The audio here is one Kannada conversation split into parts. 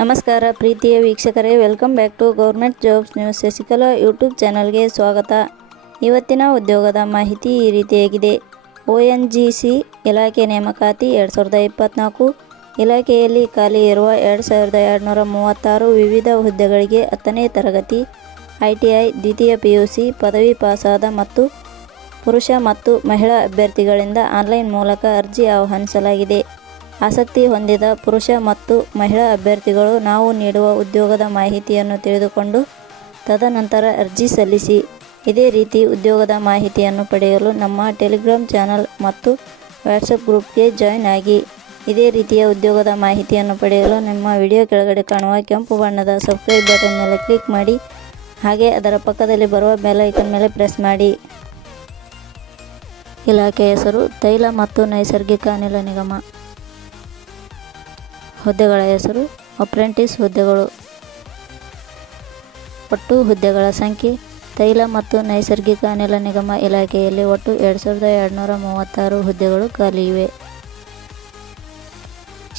ನಮಸ್ಕಾರ ಪ್ರೀತಿಯ ವೀಕ್ಷಕರೇ, welcome back to government jobs news Shashikala YouTube ಚಾನಲ್ಗೆ ಸ್ವಾಗತ. ಇವತ್ತಿನ ಉದ್ಯೋಗದ ಮಾಹಿತಿ ಈ ರೀತಿಯಾಗಿದೆ. ONGC ಇಲಾಖೆ ನೇಮಕಾತಿ 2024 ಇಲಾಖೆಯಲ್ಲಿ ಖಾಲಿ ಇರುವ 2236 ವಿವಿಧ ಹುದ್ದೆಗಳಿಗೆ 10ನೇ ತರಗತಿ, ITI, ದ್ವಿತೀಯ PUC, ಪದವಿ ಪಾಸಾದ ಮತ್ತು ಪುರುಷ ಮತ್ತು ಮಹಿಳಾ ಅಭ್ಯರ್ಥಿಗಳಿಂದ ಆನ್ಲೈನ್ ಮೂಲಕ ಅರ್ಜಿ ಆಹ್ವಾನಿಸಲಾಗಿದೆ. ಆಸಕ್ತಿ ಹೊಂದಿದ ಪುರುಷ ಮತ್ತು ಮಹಿಳಾ ಅಭ್ಯರ್ಥಿಗಳು ನಾವು ನೀಡುವ ಉದ್ಯೋಗದ ಮಾಹಿತಿಯನ್ನು ತಿಳಿದುಕೊಂಡು ತದನಂತರ ಅರ್ಜಿ ಸಲ್ಲಿಸಿ. ಇದೇ ರೀತಿ ಉದ್ಯೋಗದ ಮಾಹಿತಿಯನ್ನು ಪಡೆಯಲು ನಮ್ಮ ಟೆಲಿಗ್ರಾಮ್ ಚಾನಲ್ ಮತ್ತು ವಾಟ್ಸಪ್ ಗ್ರೂಪ್ಗೆ ಜಾಯ್ನ್ ಆಗಿ. ಇದೇ ರೀತಿಯ ಉದ್ಯೋಗದ ಮಾಹಿತಿಯನ್ನು ಪಡೆಯಲು ನಿಮ್ಮ ವಿಡಿಯೋ ಕೆಳಗಡೆ ಕಾಣುವ ಕೆಂಪು ಬಣ್ಣದ ಸಬ್ಸ್ಕ್ರೈಬ್ ಬಟನ್ ಮೇಲೆ ಕ್ಲಿಕ್ ಮಾಡಿ, ಹಾಗೆ ಅದರ ಪಕ್ಕದಲ್ಲಿ ಬರುವ ಬೆಲ್ ಐಕನ್ ಮೇಲೆ ಪ್ರೆಸ್ ಮಾಡಿ. ಇಲಾಖೆ ಹೆಸರು ತೈಲ ಮತ್ತು ನೈಸರ್ಗಿಕ ಅನಿಲ ನಿಗಮ. ಹುದ್ದೆಗಳ ಹೆಸರು ಅಪ್ರೆಂಟಿಸ್ ಹುದ್ದೆಗಳು. ಒಟ್ಟು ಹುದ್ದೆಗಳ ಸಂಖ್ಯೆ ತೈಲ ಮತ್ತು ನೈಸರ್ಗಿಕ ಅನಿಲ ನಿಗಮ ಇಲಾಖೆಯಲ್ಲಿ ಒಟ್ಟು 2236 ಹುದ್ದೆಗಳು ಖಾಲಿ ಇವೆ.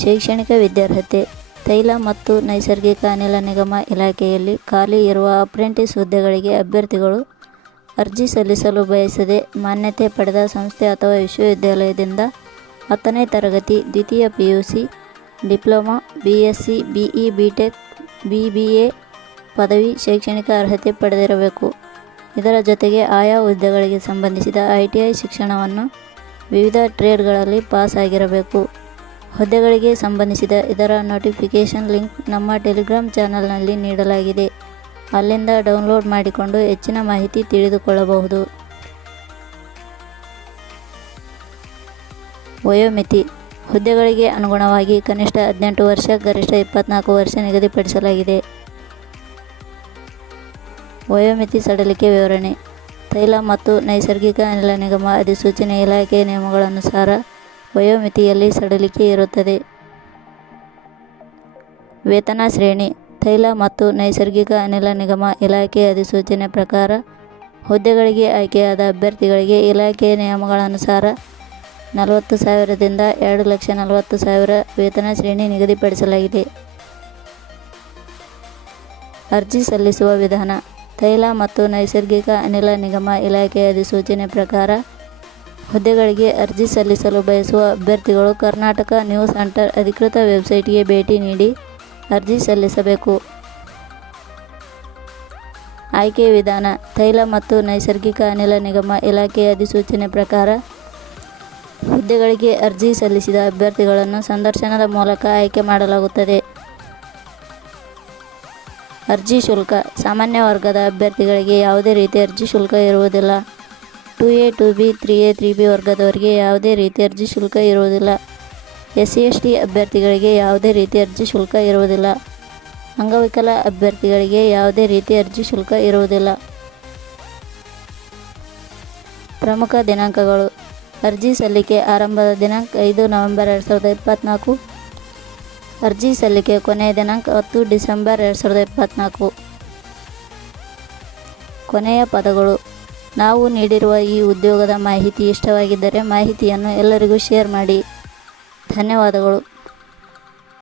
ಶೈಕ್ಷಣಿಕ ವಿದ್ಯಾರ್ಹತೆ ತೈಲ ಮತ್ತು ನೈಸರ್ಗಿಕ ಅನಿಲ ನಿಗಮ ಇಲಾಖೆಯಲ್ಲಿ ಖಾಲಿ ಇರುವ ಅಪ್ರೆಂಟಿಸ್ ಹುದ್ದೆಗಳಿಗೆ ಅಭ್ಯರ್ಥಿಗಳು ಅರ್ಜಿ ಸಲ್ಲಿಸಲು ಬಯಸದೆ ಮಾನ್ಯತೆ ಪಡೆದ ಸಂಸ್ಥೆ ಅಥವಾ ವಿಶ್ವವಿದ್ಯಾಲಯದಿಂದ 10ನೇ ತರಗತಿ, ದ್ವಿತೀಯ PUC, diploma, BSc, BE, BTech, BBA ಪದವಿ ಶೈಕ್ಷಣಿಕ ಅರ್ಹತೆ ಪಡೆದಿರಬೇಕು. ಇದರ ಜೊತೆಗೆ ಆಯಾ ಹುದ್ದೆಗಳಿಗೆ ಸಂಬಂಧಿಸಿದ ITI ಶಿಕ್ಷಣವನ್ನು ವಿವಿಧ ಟ್ರೇಡ್ಗಳಲ್ಲಿ ಪಾಸ್ ಆಗಿರಬೇಕು. ಹುದ್ದೆಗಳಿಗೆ ಸಂಬಂಧಿಸಿದ ಇದರ ನೋಟಿಫಿಕೇಷನ್ ಲಿಂಕ್ ನಮ್ಮ ಟೆಲಿಗ್ರಾಮ್ ಚಾನಲ್ನಲ್ಲಿ ನೀಡಲಾಗಿದೆ. ಅಲ್ಲಿಂದ ಡೌನ್ಲೋಡ್ ಮಾಡಿಕೊಂಡು ಹೆಚ್ಚಿನ ಮಾಹಿತಿ ತಿಳಿದುಕೊಳ್ಳಬಹುದು. ವಯೋಮಿತಿ ಹುದ್ದೆಗಳಿಗೆ ಅನುಗುಣವಾಗಿ ಕನಿಷ್ಠ 18 ವರ್ಷ, ಗರಿಷ್ಠ 24 ವರ್ಷ ನಿಗದಿಪಡಿಸಲಾಗಿದೆ. ವಯೋಮಿತಿ ಸಡಿಲಿಕೆ ವಿವರಣೆ ತೈಲ ಮತ್ತು ನೈಸರ್ಗಿಕ ಅನಿಲ ನಿಗಮ ಅಧಿಸೂಚನೆ ಇಲಾಖೆ ನಿಯಮಗಳನುಸಾರ ವಯೋಮಿತಿಯಲ್ಲಿ ಸಡಿಲಿಕೆ ಇರುತ್ತದೆ. ವೇತನ ಶ್ರೇಣಿ ತೈಲ ಮತ್ತು ನೈಸರ್ಗಿಕ ಅನಿಲ ನಿಗಮ ಇಲಾಖೆ ಅಧಿಸೂಚನೆ ಪ್ರಕಾರ ಹುದ್ದೆಗಳಿಗೆ ಆಯ್ಕೆಯಾದ ಅಭ್ಯರ್ಥಿಗಳಿಗೆ ಇಲಾಖೆ ನಿಯಮಗಳನುಸಾರ 40,000 ದಿಂದ 2,40,000 ವೇತನ ಶ್ರೇಣಿ ನಿಗದಿಪಡಿಸಲಾಗಿದೆ. ಅರ್ಜಿ ಸಲ್ಲಿಸುವ ವಿಧಾನ ತೈಲ ಮತ್ತು ನೈಸರ್ಗಿಕ ಅನಿಲ ನಿಗಮ ಇಲಾಖೆ ಅಧಿಸೂಚನೆ ಪ್ರಕಾರ ಹುದ್ದೆಗಳಿಗೆ ಅರ್ಜಿ ಸಲ್ಲಿಸಲು ಬಯಸುವ ಅಭ್ಯರ್ಥಿಗಳು ಕರ್ನಾಟಕ ನ್ಯೂಸ್ ಸೆಂಟರ್ ಅಧಿಕೃತ ವೆಬ್ಸೈಟ್ಗೆ ಭೇಟಿ ನೀಡಿ ಅರ್ಜಿ ಸಲ್ಲಿಸಬೇಕು. ಆಯ್ಕೆ ವಿಧಾನ ತೈಲ ಮತ್ತು ನೈಸರ್ಗಿಕ ಅನಿಲ ನಿಗಮ ಇಲಾಖೆ ಅಧಿಸೂಚನೆ ಪ್ರಕಾರ ಹುದ್ದೆಗಳಿಗೆ ಅರ್ಜಿ ಸಲ್ಲಿಸಿದ ಅಭ್ಯರ್ಥಿಗಳನ್ನು ಸಂದರ್ಶನದ ಮೂಲಕ ಆಯ್ಕೆ ಮಾಡಲಾಗುತ್ತದೆ. ಅರ್ಜಿ ಶುಲ್ಕ ಸಾಮಾನ್ಯ ವರ್ಗದ ಅಭ್ಯರ್ಥಿಗಳಿಗೆ ಯಾವುದೇ ರೀತಿ ಅರ್ಜಿ ಶುಲ್ಕ ಇರುವುದಿಲ್ಲ. 2A, 2B, 3A, 3B ವರ್ಗದವರಿಗೆ ಯಾವುದೇ ರೀತಿ ಅರ್ಜಿ ಶುಲ್ಕ ಇರುವುದಿಲ್ಲ. SC/ST ಅಭ್ಯರ್ಥಿಗಳಿಗೆ ಯಾವುದೇ ರೀತಿ ಅರ್ಜಿ ಶುಲ್ಕ ಇರುವುದಿಲ್ಲ. ಅಂಗವಿಕಲ ಅಭ್ಯರ್ಥಿಗಳಿಗೆ ಯಾವುದೇ ರೀತಿ ಅರ್ಜಿ ಶುಲ್ಕ ಇರುವುದಿಲ್ಲ. ಪ್ರಮುಖ ದಿನಾಂಕಗಳು ಅರ್ಜಿ ಸಲ್ಲಿಕೆ ಆರಂಭದ ದಿನಾಂಕ 5 ನವೆಂಬರ್ 2024. ಅರ್ಜಿ ಸಲ್ಲಿಕೆ ಕೊನೆಯ ದಿನಾಂಕ 10 ಡಿಸೆಂಬರ್ 2024. ಕೊನೆಯ ಪದಗಳು ನಾವು ನೀಡಿರುವ ಈ ಉದ್ಯೋಗದ ಮಾಹಿತಿ ಇಷ್ಟವಾಗಿದ್ದರೆ ಮಾಹಿತಿಯನ್ನು ಎಲ್ಲರಿಗೂ ಶೇರ್ ಮಾಡಿ. ಧನ್ಯವಾದಗಳು.